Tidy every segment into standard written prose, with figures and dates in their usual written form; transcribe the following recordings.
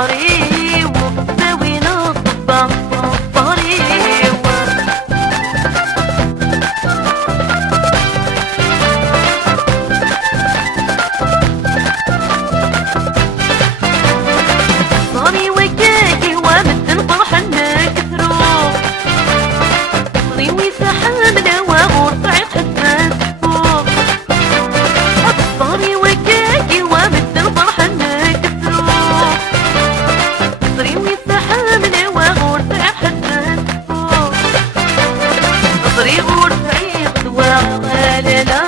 الظهري وتساوينا الطبع الظهري صاري وياكي ومد الفرح نكثرو صري ويسحبنا وغور صعيد حساس فوق صاري وياكي ومد الفرح نكثرو صري ويسحبنا وغور صعيد حساس فوق صري غور صعيد دواء لا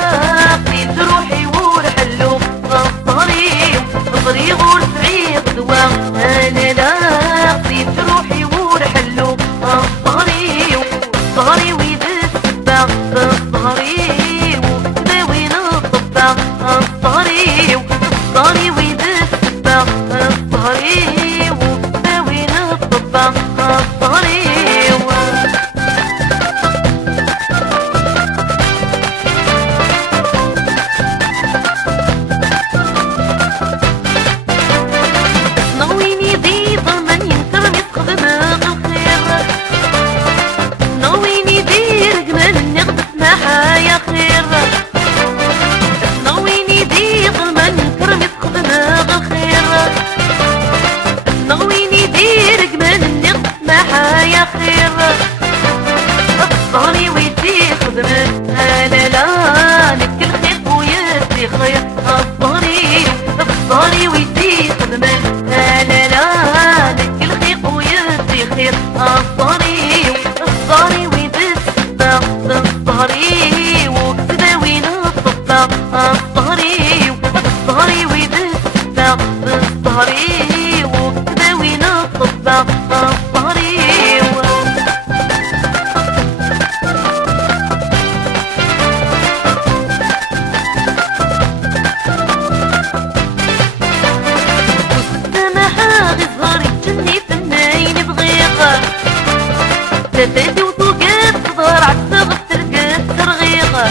قيد روحي ورحلو صاري صري غور صعيد دواء لا قيد روحي ورحلو صاري صاري ويدس السبع صاري وتداوينا الطبع صاري صاري ويدس السبع صاري وتداوينا الطبع صاري ناويني ضيض من ينكر مسخ دماغ الخير ناويني دير جمال نغدس معايا خير ناويني ضيض من ينكر مسخ دماغ الخير ناويني دير جمال نغدس معايا خير صاري ويدي خدمة لا لا لك الخير ويدي خير صاري صاري ويدي خدمة لا لا لك الخير ويدي خير صاري صاري ويدي السبع صاري وتداوينا الطبع صاري صاري ويدي السبع صاري وتداوينا الطبع صاري تفادي وطوقات تظهر عالصغف تلقات ترغيغة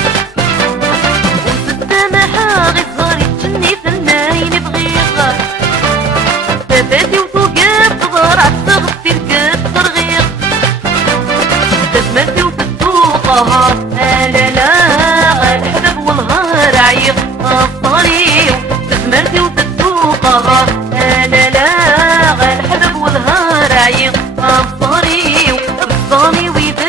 وستة محاغي تظهري تجني في الماين بغيغة تفادي وطوقات تظهر عالصغف تلقات ترغيغ تسمرتي وتتوقها لا لا الحباب والهار عيق صاري تسمرتي وتتوقها لا لا الحباب والهار عيق صاري صاري ويدي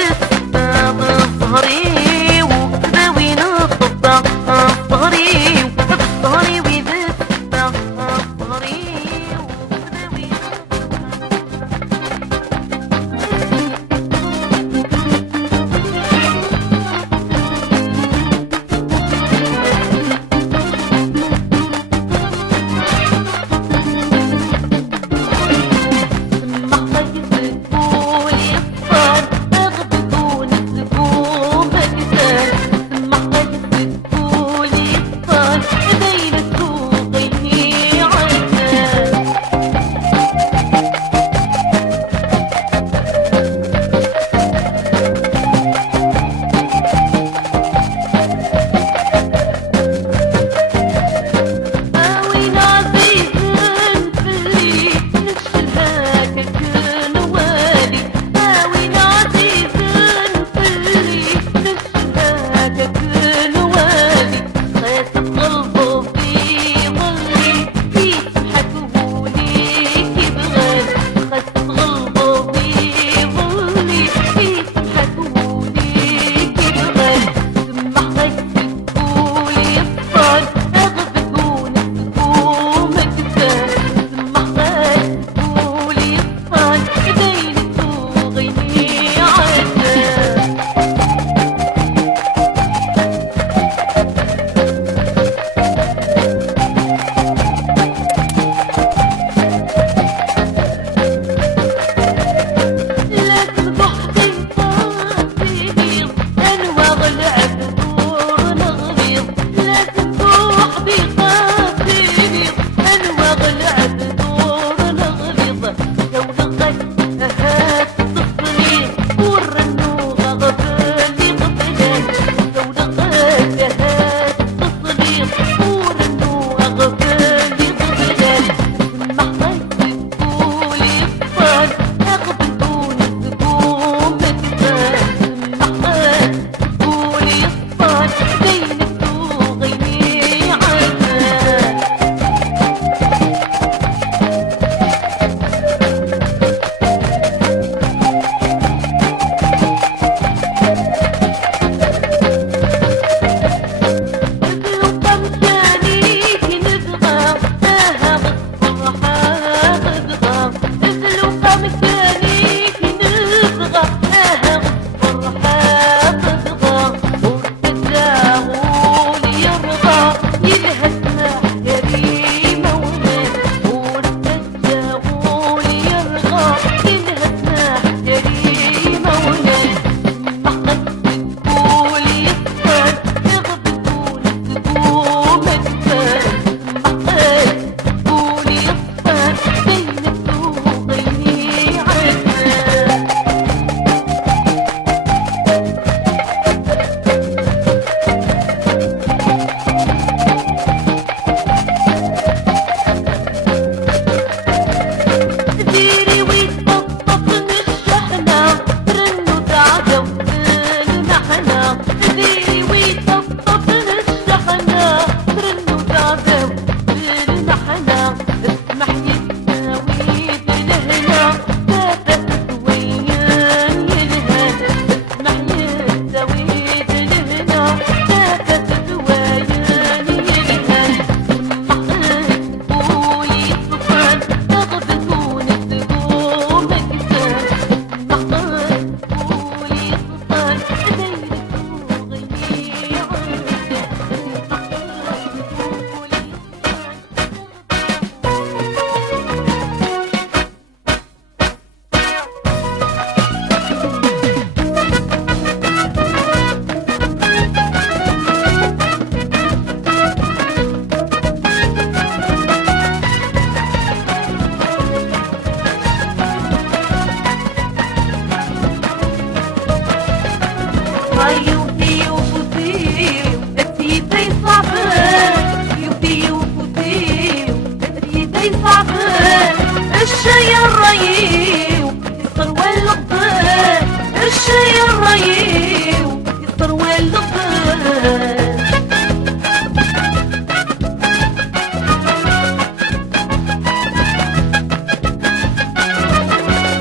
الشي الريو يصر واللقبان الشي الريو يصر واللقبان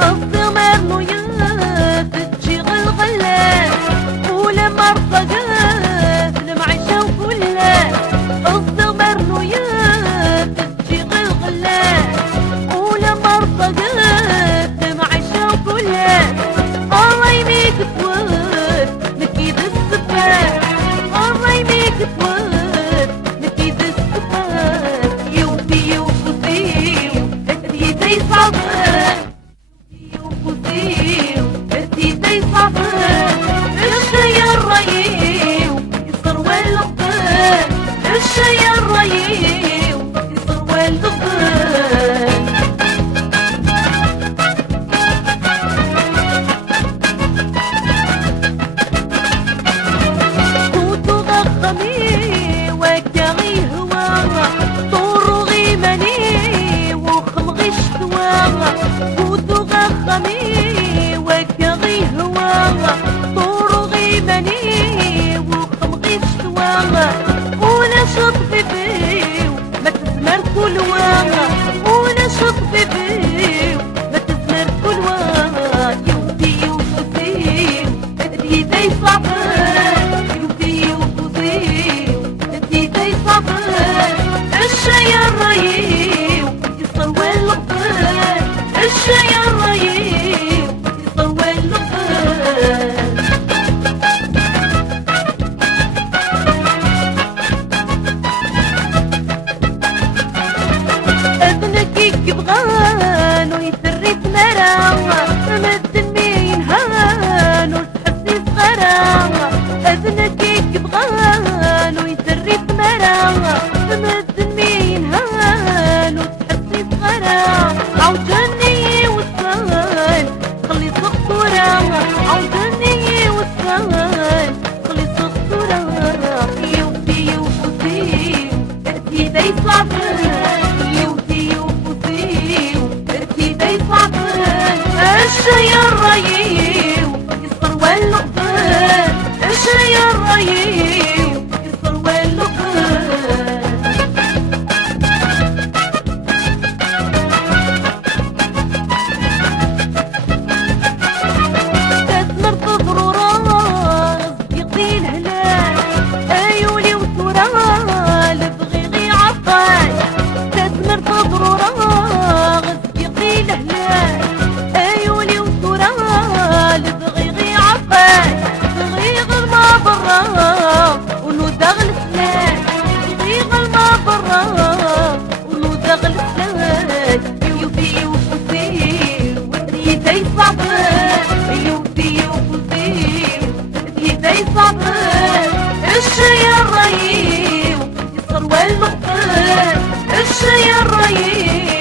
الضمير نويات تشغل غلات ولما ارتقات المعيشة وكلات الضمير نويات تشغل غلات ولما ارتقات المعيشة وكلات الله يميك تواد نكيد السفات الله يميك تواد نكيد السفات يوفي يوفي هدي صعبان الشي الريو يصر واللقبان الشي الريو يصر واللقبان كنتو غخمي وكاغي هوا طورو غيماني وخمغي شتوا كنتو غخمي وكاغي هوا طورو غيماني وخمغي شتوا ولا شطفي بيو ما تسمر كل واغا ولا شطفي بيو ما تسمر كل واغا يوفي يوفي هدي داي صعبان يوفي يوفي هدي داي صعبان الشي الريو يصر واللقبان الشي الريو يصر واللقبان أذنكيك بغانو يسري ثمراوة مدن مين هانو تحسي صغراوة أذنكيك بغانو يسري ثمراوة مدن مين هانو تحسي صغراوة عوجاني وصال خلي صغراوة عوجاني وصال خلي صغراوة يوفي يوفي تأتي داي صعبان الشي الريو يصر واللقبان الشي الريو يصر واللقبان تثمر تضرو راس يقضي الهلال ايولي وترال بغيغي عطاي تثمر تضرو راس يقضي الهلال ايولي وترال بغيغي عطاي بغيغ الما برا ونودغ السلال بغيغ الما برا ونودغ السلال يوفي يوفي ودريدي صعبان يوفي يوفي ودريدي صعبان الشي الريو يصر واللقبان الشي الريو